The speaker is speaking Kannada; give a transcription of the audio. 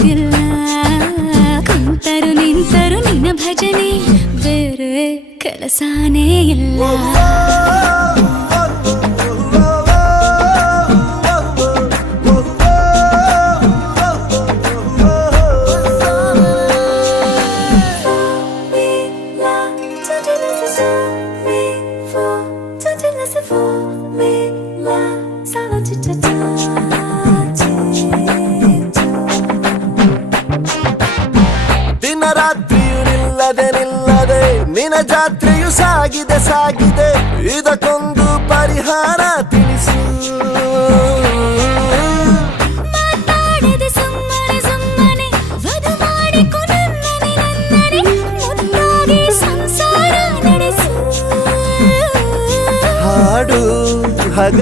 ಗೊತ್ತಿಲ್ಲ ಕುಂತರು ನಿಂತರು ನಿನ್ನ ಭಜನೆ ಬೇರೆ ಕೆಲಸನೇ ಇಲ್ಲ ದಿನ ರಾತ್ರಿಯು ನಿಲ್ಲದೆ ನಿನ್ನ ಜಾತ್ರೆಯು ಸಾಗಿದೆ ಇದಕ್ಕೊಂದು ಪರಿಹಾರ